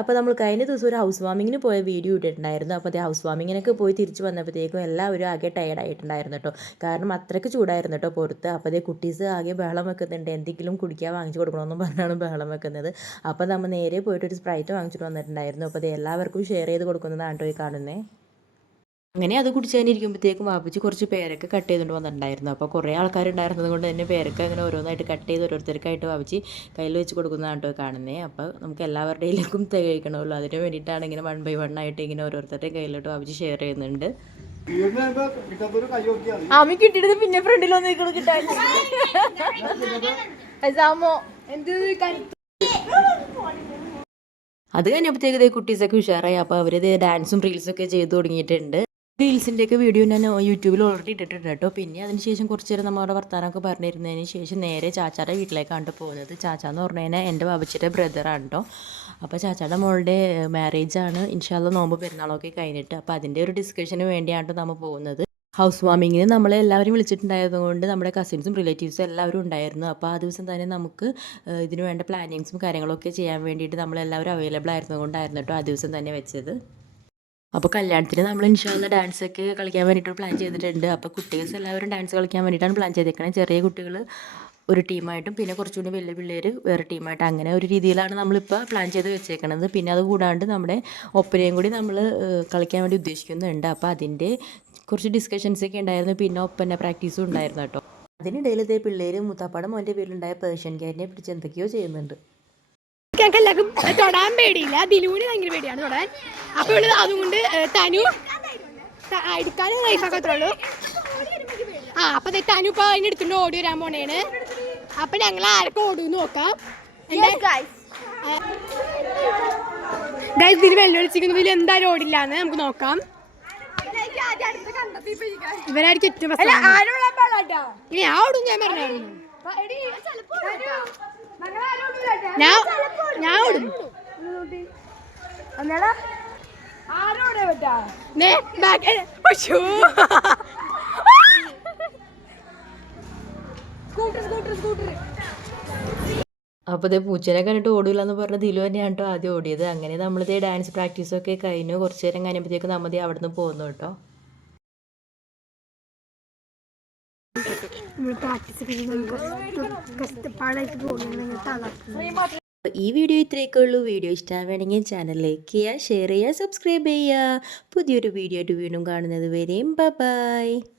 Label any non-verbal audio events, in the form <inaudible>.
അപ്പോൾ നമ്മൾ കഴിഞ്ഞ ദിവസം ഒരു ഹൗസ് വാമിങ്ങിന് പോയ വീഡിയോ ഇട്ടിട്ടുണ്ടായിരുന്നു. അപ്പോൾ അതേ ഹൗസ് വാമിങ്ങിനൊക്കെ പോയി തിരിച്ചു വന്നപ്പോഴത്തേക്കും എല്ലാവരും ആകെ ടയർഡ് ആയിട്ടുണ്ടായിരുന്നു കേട്ടോ കാരണം അത്രയ്ക്ക് ചൂടായിരുന്നു കേട്ടോ പുറത്ത്. അപ്പോൾ അതേ കുട്ടീസ് ആകെ ബഹളം വെക്കുന്നുണ്ട്. എന്തെങ്കിലും കുടിക്കാൻ വാങ്ങിച്ചു കൊടുക്കണമെന്നും പറഞ്ഞാണ് ബഹളം വെക്കുന്നത്. അപ്പോൾ നമ്മൾ നേരെ പോയിട്ട് ഒരു സ്പ്രൈറ്റ് വാങ്ങിച്ചിട്ട് വന്നിട്ടുണ്ടായിരുന്നു. അപ്പോൾ അത് എല്ലാവർക്കും ഷെയർ ചെയ്ത് കൊടുക്കുന്നതാണ് കേട്ടോ ഈ കാണുന്നത് അങ്ങനെ അത് കുടിച്ചതിനിരിക്കുമ്പോഴത്തേക്കും വാപ്പിച്ച് കുറച്ച് പേരൊക്കെ കട്ട് ചെയ്തുകൊണ്ട് വന്നിട്ടുണ്ടായിരുന്നു. അപ്പോൾ കുറേ ആൾക്കാരുണ്ടായിരുന്നത് കൊണ്ട് തന്നെ പേരൊക്കെ അങ്ങനെ ഓരോന്നായിട്ട് കട്ട് ചെയ്ത് ഓരോരുത്തർക്കായിട്ട് വാപ്പിച്ച് കയ്യിൽ വെച്ച് കൊടുക്കുന്നതാണ് കേട്ടോ കാണുന്നത് അപ്പോൾ നമുക്ക് എല്ലാവരുടെയിലേക്കും <laughs> തികയിക്കണമല്ലോ. അതിന് വേണ്ടിയിട്ടാണ് ഇങ്ങനെ വൺ ബൈ വൺ ആയിട്ട് ഇങ്ങനെ ഓരോരുത്തരുടെ കയ്യിലോട്ട് വാപ്പിച്ച് ഷെയർ ചെയ്യുന്നുണ്ട്. അമ്മ കിട്ടിയത് പിന്നെ ഫ്രണ്ടിൽ വന്ന് നിൽക്കണം കിട്ടാൻ <laughs> അത് കഴിഞ്ഞപ്പോഴത്തേക്ക് കുട്ടീസൊക്കെ ഉഷാറായി. അപ്പോൾ അവർ ഡാൻസും ഡാൻസും റീൽസൊക്കെ ചെയ്തു തുടങ്ങിയിട്ടുണ്ട്. റീൽസിന്റെയൊക്കെ വീഡിയോ ഞാൻ യൂട്യൂബിൽ ഓൾറെഡി ഇട്ടിട്ടുണ്ട് കേട്ടോ. പിന്നെ അതിനുശേഷം കുറച്ച് നേരം നമ്മുടെ വർത്താനമൊക്കെ പറഞ്ഞിരുന്നതിന് ശേഷം നേരെ ചാച്ചാടെ വീട്ടിലേക്കാണ് പോകുന്നത്. ചാച്ച എന്ന് പറഞ്ഞു കഴിഞ്ഞാൽ എന്റെ ബാബച്ചിയുടെ ബ്രദറാണ് കേട്ടോ. അപ്പോൾ ചാച്ചാടെ മോളുടെ മാരേജാണ് ഇൻഷാല്ല നോമ്പ് പെരുന്നാളൊക്കെ കഴിഞ്ഞിട്ട് അപ്പോൾ അതിന്റെ ഒരു ഡിസ്കഷന് വേണ്ടിയാണ് നമ്മൾ പോകുന്നത്. ഹൗസ് വാമിങ്ങിന് നമ്മളെ എല്ലാവരും വിളിച്ചിട്ടുണ്ടായതുകൊണ്ട് നമ്മുടെ കസിൻസും റിലേറ്റീവ്സും എല്ലാവരും ഉണ്ടായിരുന്നു. അപ്പോൾ ആ ദിവസം തന്നെ നമുക്ക് ഇതിന് വേണ്ട പ്ലാനിങ്സും കാര്യങ്ങളൊക്കെ ചെയ്യാൻ വേണ്ടിയിട്ട് നമ്മളെല്ലാവരും അവൈലബിൾ ആയിരുന്നതുകൊണ്ടായിരുന്നു കേട്ടോ ആ ദിവസം തന്നെ വെച്ചത്. അപ്പോൾ കല്യാണത്തിന് നമ്മൾ ഇൻഷാല്ല ഡാൻസ് ഒക്കെ കളിക്കാൻ വേണ്ടിയിട്ട് പ്ലാൻ ചെയ്തിട്ടുണ്ട്. അപ്പോൾ കുട്ടികൾസ് എല്ലാവരും ഡാൻസ് കളിക്കാൻ വേണ്ടിയിട്ടാണ് പ്ലാൻ ചെയ്തേക്കുന്നത് ചെറിയ കുട്ടികൾ ഒരു ടീമായിട്ടും പിന്നെ കുറച്ചുകൂടി വലിയ പിള്ളേർ വേറെ ടീമായിട്ട് അങ്ങനെ ഒരു രീതിയിലാണ് നമ്മളിപ്പോൾ പ്ലാൻ ചെയ്ത് വെച്ചേക്കണത്. പിന്നെ അത് കൂടാണ്ട് നമ്മുടെ ഒപ്പനയും കൂടി നമ്മൾ കളിക്കാൻ വേണ്ടി ഉദ്ദേശിക്കുന്നുണ്ട്. അപ്പോൾ അതിന്റെ കുറച്ച് ഡിസ്കഷൻസ് ഒക്കെ ഉണ്ടായിരുന്നു. പിന്നെ ഒപ്പന പ്രാക്ടീസും ഉണ്ടായിരുന്നു കേട്ടോ. അതിനിടയിൽ ഇതേ പിള്ളേർ മുത്താപ്പാടം മോന്റെ പേരിലുണ്ടായ പേർഷ്യൻ ക്യാറ്റിനെ പിടിച്ച് എന്തൊക്കെയോ ചെയ്യുന്നുണ്ട്. എല്ലാവർക്കും തൊടാൻ പേടിയില്ല. ദിലൂന് ഭയങ്കര പേടിയാണ്. തൊടാൻ അപ്പൊ ഇവിടെ അതുകൊണ്ട് തനു. എടുക്കാനും ലൈഫാക്കത്രേ ഉള്ളൂ. ആ അപ്പൊ തനു ഇപ്പൊ അതിന് എടുത്തുകൊണ്ട് ഓടി വരാൻ പോണേണ്. അപ്പൊ ഞങ്ങൾ ആരൊക്കെ ഓടും നോക്കാം. ഗൈസ് ഇതിൽ വെല്ലുവിളിച്ചിരിക്കുന്നതിൽ എന്തായാലും ഓടില്ലാന്ന് നമുക്ക് നോക്കാം. ഇവരായിരിക്കും ഏറ്റവും. ഇനി ഓടും ഞാൻ പറഞ്ഞായിരുന്നു ഞാൻ ഞാൻ ഓടും. നേ, back- ഏ, സ്കൂട്ടർ അപ്പോൾ ഇതേ പൂച്ചനെ കണ്ടിട്ട് ഓടില്ല എന്ന് പറഞ്ഞ ദിലു തന്നെയാണ് കേട്ടോ ആദ്യം ഓടിയത്. അങ്ങനെ നമ്മളിതേ ഡാൻസ് പ്രാക്ടീസ് പ്രാക്ടീസൊക്കെ കഴിഞ്ഞു. കുറച്ച് നേരം കഴിയുമ്പോഴത്തേക്ക് നമ്മൾ അവിടെ നിന്ന് പോകുന്നു. കേട്ടോ അപ്പോൾ ഈ വീഡിയോ ഇത്രയൊക്കെ ഉള്ളൂ. വീഡിയോ ഇഷ്ടമാവുകയാണെങ്കിൽ ചാനൽ ലൈക്ക് ചെയ്യുക ഷെയർ ചെയ്യുക. സബ്സ്ക്രൈബ് ചെയ്യുക പുതിയൊരു വീഡിയോ ആയിട്ട് വീണ്ടും കാണുന്നത് വരെയും. ബൈ